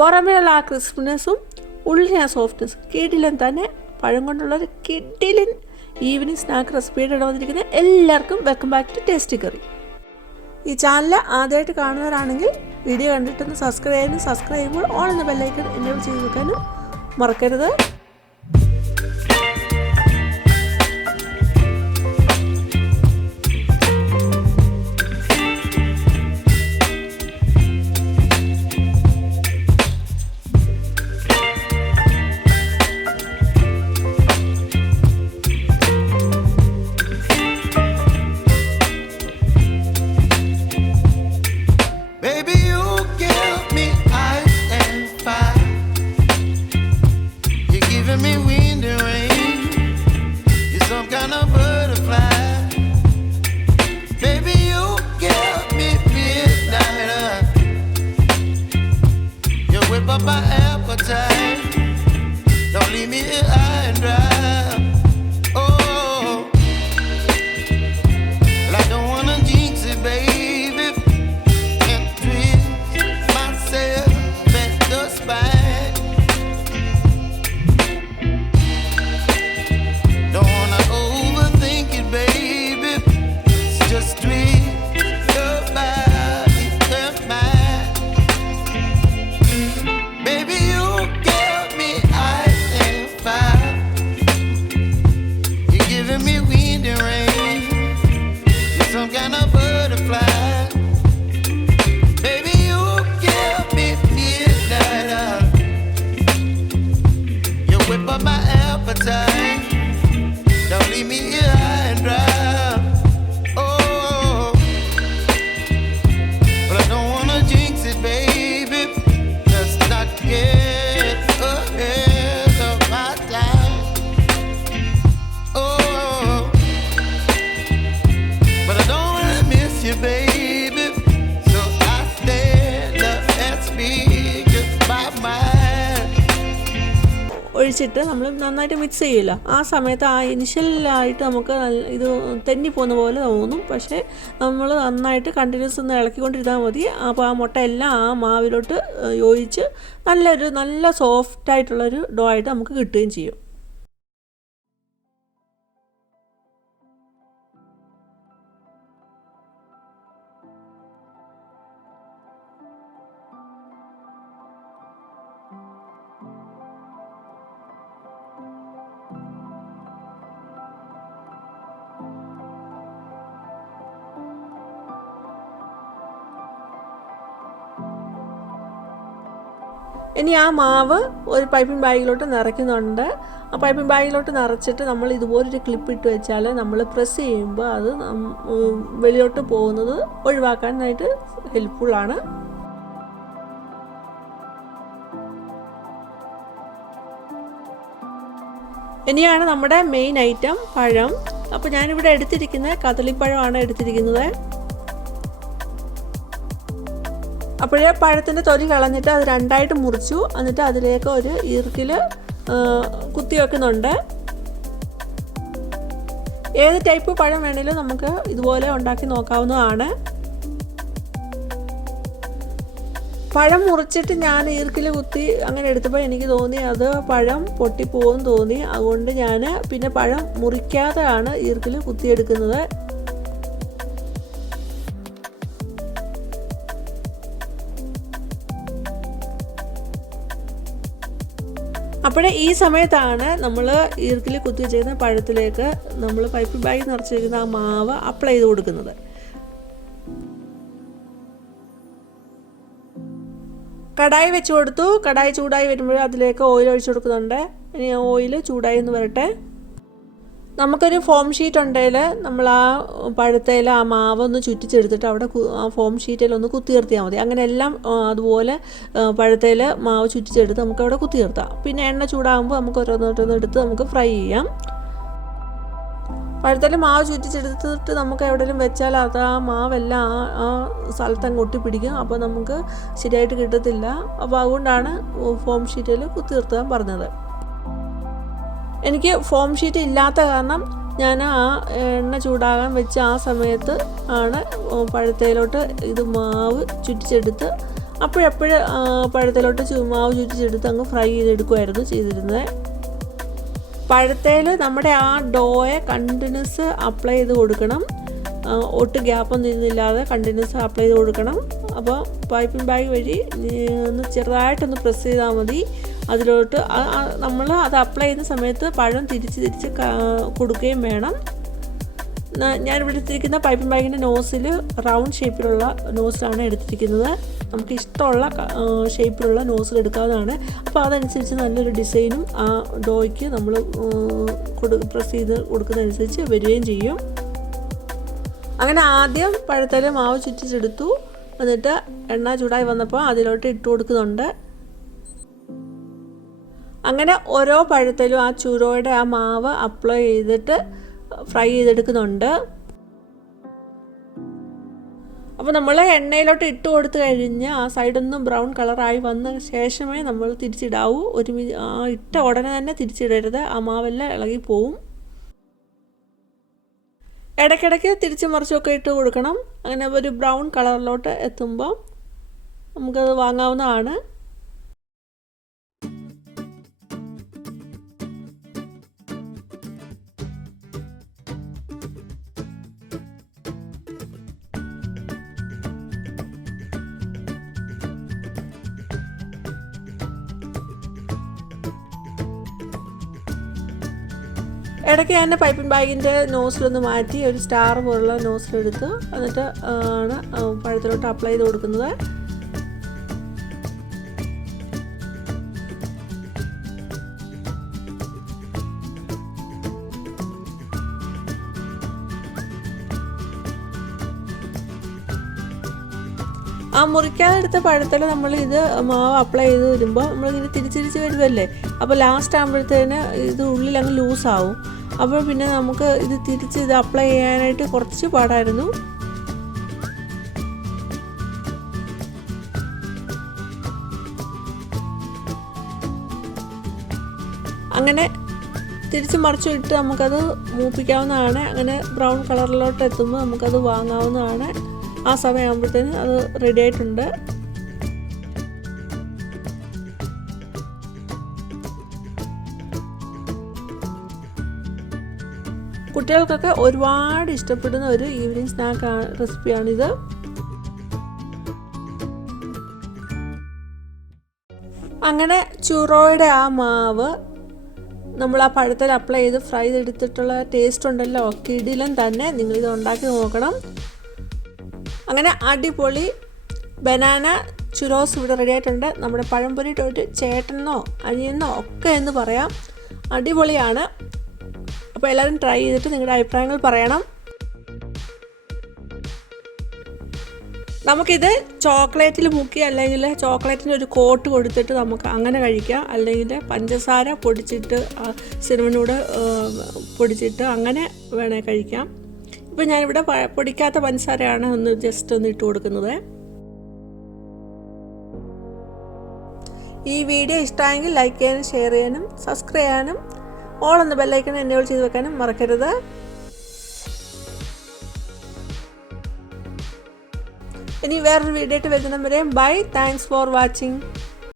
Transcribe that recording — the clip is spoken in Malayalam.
പുറമേയുള്ള ആ ക്രിസ്പിനെസ്സും ഉള്ളിലെ ആ സോഫ്റ്റ്നെസ്സും കിടിലൻ തന്നെ. പഴം കൊണ്ടുള്ളൊരു കിടിലൻ ഈവനിങ് സ്നാക്ക് റെസിപ്പിയായിട്ട് വന്നിരിക്കുന്ന എല്ലാവർക്കും welcome back to tasty curry. ഈ ചാനൽ ആദ്യമായിട്ട് കാണുന്നവരാണെങ്കിൽ വീഡിയോ കണ്ടിട്ടൊന്ന് സബ്സ്ക്രൈബ് ചെയ്യുമ്പോൾ ഓൾ എന്ന ബെല്ലൈക്കൺ എന്നോട് ചെയ്ത് വെക്കാനും മറക്കരുത്. ഒഴിച്ചിട്ട് നമ്മൾ നന്നായിട്ട് മിക്സ് ചെയ്യില്ല. ആ സമയത്ത് ആ ഇനിഷ്യലായിട്ട് നമുക്ക് ഇത് തെന്നിപ്പോകുന്ന പോലെ തോന്നും. പക്ഷേ നമ്മൾ നന്നായിട്ട് കണ്ടിന്യൂസ് ഒന്ന് ഇളക്കിക്കൊണ്ടിരുന്നാൽ മതി. അപ്പോൾ ആ മുട്ട എല്ലാം ആ മാവിലോട്ട് യോജിച്ച് നല്ല സോഫ്റ്റായിട്ടുള്ളൊരു ഡോ ആയിട്ട് നമുക്ക് കിട്ടുകയും ചെയ്യും. ഇനി ആ മാവ് ഒരു പൈപ്പിംഗ് ബാഗിലോട്ട് നിറയ്ക്കുന്നുണ്ട്. ആ പൈപ്പിംഗ് ബാഗിലോട്ട് നിറച്ചിട്ട് നമ്മൾ ഇതുപോലൊരു ക്ലിപ്പ് ഇട്ട് വെച്ചാൽ നമ്മൾ പ്രസ് ചെയ്യുമ്പോൾ അത് വെളിയോട്ട് പോകുന്നത് ഒഴിവാക്കാനായിട്ട് ഹെൽപ്ഫുള്ളാണ്. ഇനിയാണ് നമ്മുടെ മെയിൻ ഐറ്റം പഴം. അപ്പോൾ ഞാനിവിടെ എടുത്തിരിക്കുന്നത് കദളിപ്പഴമാണ് എടുത്തിരിക്കുന്നത്. അപ്പോഴേ പഴത്തിൻ്റെ തൊലി കളഞ്ഞിട്ട് അത് രണ്ടായിട്ട് മുറിച്ചു. എന്നിട്ട് അതിലേക്ക് ഒരു ഈർക്കിൽ കുത്തി വെക്കുന്നുണ്ട്. ഏത് ടൈപ്പ് പഴം വേണമെങ്കിലും നമുക്ക് ഇതുപോലെ ഉണ്ടാക്കി നോക്കാവുന്നതാണ്. പഴം മുറിച്ചിട്ട് ഞാൻ ഈർക്കിൽ കുത്തി അങ്ങനെ എടുത്തപ്പോൾ എനിക്ക് തോന്നി അത് പഴം പൊട്ടിപ്പോകുമെന്ന് തോന്നി. അതുകൊണ്ട് ഞാൻ പിന്നെ പഴം മുറിക്കാതെയാണ് ഈർക്കിൽ കുത്തിയെടുക്കുന്നത്. അപ്പോഴേ ഈ സമയത്താണ് നമ്മൾ ഈർക്കിൽ കുത്തി വെച്ചിരിക്കുന്ന പഴത്തിലേക്ക് നമ്മൾ പൈപ്പ് ബാഗ് നിറച്ചിരിക്കുന്ന ആ മാവ് അപ്ലൈ ചെയ്ത് കൊടുക്കുന്നത്. കടായി വെച്ച് കൊടുത്തു. കടായി ചൂടായി വരുമ്പോൾ അതിലേക്ക് ഓയിൽ ഒഴിച്ചു കൊടുക്കുന്നുണ്ട്. ഇനി ഓയിൽ ചൂടായി എന്ന് വരട്ടെ. നമുക്കൊരു ഫോം ഷീറ്റ് ഉണ്ടെങ്കിൽ നമ്മൾ ആ പഴത്തേൽ ആ മാവൊന്ന് ചുറ്റിച്ചെടുത്തിട്ട് അവിടെ ആ ഫോം ഷീറ്റിലൊന്ന് കുത്തി നിർത്തിയാൽ മതി. അങ്ങനെ എല്ലാം അതുപോലെ പഴത്തേൽ മാവ് ചുറ്റിച്ചെടുത്ത് നമുക്ക് അവിടെ കുത്തി നിർത്താം. പിന്നെ എണ്ണ ചൂടാകുമ്പോൾ നമുക്ക് ഓരോന്നോരോന്ന് എടുത്ത് നമുക്ക് ഫ്രൈ ചെയ്യാം. പഴത്തേൽ മാവ് ചുറ്റിച്ചെടുത്തിട്ട് നമുക്ക് എവിടെയെങ്കിലും വെച്ചാൽ അത് ആ മാവെല്ലാം ആ സ്ഥലത്ത് അങ്ങ് ഒട്ടിപ്പിടിക്കും. അപ്പോൾ നമുക്ക് ശരിയായിട്ട് കിട്ടത്തില്ല. അപ്പോൾ അതുകൊണ്ടാണ് ഫോം ഷീറ്റിൽ കുത്തി നിർത്താൻ പറഞ്ഞത്. എനിക്ക് ഫോം ഷീറ്റ് ഇല്ലാത്ത കാരണം ഞാൻ ആ എണ്ണ ചൂടാകാൻ വെച്ച ആ സമയത്ത് ആണ് പഴത്തേലോട്ട് ഇത് മാവ് ചുറ്റിച്ചെടുത്ത് അപ്പോഴെപ്പോഴും പഴത്തിലോട്ട് മാവ് ചുറ്റിച്ചെടുത്ത് അങ്ങ് ഫ്രൈ ചെയ്തെടുക്കുമായിരുന്നു ചെയ്തിരുന്നത്. പഴത്തേൽ നമ്മുടെ ആ ഡോയെ കണ്ടിന്യൂസ് അപ്ലൈ ചെയ്ത് കൊടുക്കണം, ഒട്ടും ഗ്യാപ്പൊന്നും ഇല്ലാതെ കണ്ടിന്യൂസ് അപ്ലൈ ചെയ്ത് കൊടുക്കണം. അപ്പോൾ പൈപ്പിംഗ് ബാഗ് വഴി ഒന്ന് ചെറുതായിട്ടൊന്ന് പ്രസ് ചെയ്താൽ മതി. അതിലോട്ട് നമ്മൾ അത് അപ്ലൈ ചെയ്യുന്ന സമയത്ത് പഴം തിരിച്ച് കൊടുക്കുകയും വേണം. ഞാനിവിടെ എടുത്തിരിക്കുന്ന പൈപ്പിംഗ് ബാഗിൻ്റെ നോസിൽ റൗണ്ട് ഷേപ്പിലുള്ള നോസിലാണ് എടുത്തിരിക്കുന്നത്. നമുക്ക് ഇഷ്ടമുള്ള ഷേപ്പിലുള്ള നോസിൽ എടുക്കാവുന്നതാണ്. അപ്പോൾ അതനുസരിച്ച് നല്ലൊരു ഡിസൈനും ആ ഡോയ്ക്ക് നമ്മൾ പ്രസ് ചെയ്ത് കൊടുക്കുന്നതനുസരിച്ച് വരികയും ചെയ്യും. അങ്ങനെ ആദ്യം പഴത്തിൽ മാവ് ചുറ്റിച്ചെടുത്തു. എന്നിട്ട് എണ്ണ ചൂടായി വന്നപ്പോൾ അതിലോട്ട് ഇട്ട് കൊടുക്കുന്നുണ്ട്. അങ്ങനെ ഓരോ പഴത്തിലും ആ ചുരോയുടെ ആ മാവ് അപ്ലൈ ചെയ്തിട്ട് ഫ്രൈ ചെയ്തെടുക്കുന്നുണ്ട്. അപ്പോൾ നമ്മൾ എണ്ണയിലോട്ട് ഇട്ട് കൊടുത്തു കഴിഞ്ഞ് ആ സൈഡൊന്നും ബ്രൗൺ കളറായി വന്ന ശേഷമേ നമ്മൾ തിരിച്ചിടാവൂ. ഇട്ട ഉടനെ തന്നെ തിരിച്ചിടരുത്, ആ മാവെല്ലാം ഇളകിപ്പോവും. ഇടയ്ക്കിടയ്ക്ക് തിരിച്ച് മറിച്ചൊക്കെ ഇട്ട് കൊടുക്കണം. അങ്ങനെ ഒരു ബ്രൗൺ കളറിലോട്ട് എത്തുമ്പോൾ നമുക്കത് വാങ്ങാവുന്നതാണ്. ഇടയ്ക്ക് ഞാൻ പൈപ്പിംഗ് ബാഗിൻ്റെ നോസിലൊന്ന് മാറ്റി ഒരു സ്റ്റാർ പോലുള്ള നോസിലെടുത്ത് എന്നിട്ട് ആണ് പഴത്തിലോട്ട് അപ്ലൈ ചെയ്ത് കൊടുക്കുന്നത്. ആ മുറിക്കാതെടുത്ത പഴത്തിൽ നമ്മൾ ഇത് മാവ് അപ്ലൈ ചെയ്ത് വരുമ്പോൾ നമ്മളിങ്ങനെ തിരിച്ച് വരുമല്ലേ. അപ്പോൾ ലാസ്റ്റ് ആകുമ്പോഴത്തേന് ഇത് ഉള്ളിൽ അങ്ങ് ലൂസാവും. അപ്പോൾ പിന്നെ നമുക്ക് ഇത് അപ്ലൈ ചെയ്യാനായിട്ട് കുറച്ച് പാടായിരുന്നു. അങ്ങനെ തിരിച്ച് മറിച്ചു ഇട്ട് നമുക്കത് മൂപ്പിക്കാവുന്നതാണ്. അങ്ങനെ ബ്രൗൺ കളറിലോട്ട് എത്തുമ്പോൾ നമുക്കത് വാങ്ങാവുന്നതാണ്. ആ സമയമാകുമ്പോഴത്തേന് അത് റെഡി ആയിട്ടുണ്ട്. കുട്ടികൾക്കൊക്കെ ഒരുപാട് ഇഷ്ടപ്പെടുന്ന ഒരു ഈവനിങ് സ്നാക്ക് റെസിപ്പിയാണിത്. അങ്ങനെ ചുറോയുടെ ആ മാവ് നമ്മൾ ആ പഴത്തിൽ അപ്ലൈ ചെയ്ത് ഫ്രൈ ചെയ്തെടുത്തിട്ടുള്ള ടേസ്റ്റ് ഉണ്ടല്ലോ, കിടിലൻ തന്നെ. നിങ്ങളിത് ഉണ്ടാക്കി നോക്കണം. അങ്ങനെ അടിപൊളി ബനാന ചുരോസ് ഇവിടെ റെഡി ആയിട്ടുണ്ട്. നമ്മുടെ പഴംപൊരി ടോറ്റ് ചേട്ടനോ അനിയനോ ഒക്കെ എന്ന് പറയാം. അടിപൊളിയാണ്. അപ്പോൾ എല്ലാവരും ട്രൈ ചെയ്തിട്ട് നിങ്ങളുടെ അഭിപ്രായങ്ങൾ പറയണം. നമുക്കിത് ചോക്ലേറ്റിൽ മുക്കി അല്ലെങ്കിൽ ചോക്ലേറ്റിന് ഒരു കോട്ട് കൊടുത്തിട്ട് നമുക്ക് അങ്ങനെ കഴിക്കാം. അല്ലെങ്കിൽ പഞ്ചസാര പൊടിച്ചിട്ട് സിനമനൂടെ പൊടിച്ചിട്ട് അങ്ങനെ വേണേൽ കഴിക്കാം. ഇപ്പോൾ ഞാനിവിടെ പൊടിക്കാത്ത പഞ്ചസാരയാണ് ജസ്റ്റ് ഒന്ന് ഇട്ട് കൊടുക്കുന്നത്. ഈ വീഡിയോ ഇഷ്ടമായെങ്കിൽ ലൈക്ക് ചെയ്യാനും ഷെയർ ചെയ്യാനും സബ്സ്ക്രൈബ് ചെയ്യാനും ഓൾ എന്ന ബെല്ലൈക്കൺ എനേബിൾ ചെയ്ത് വെക്കാനും മറക്കരുത്. ഇനി വേറൊരു വീഡിയോ ആയിട്ട് വരുന്നവരെയും ബൈ. Thanks for watching.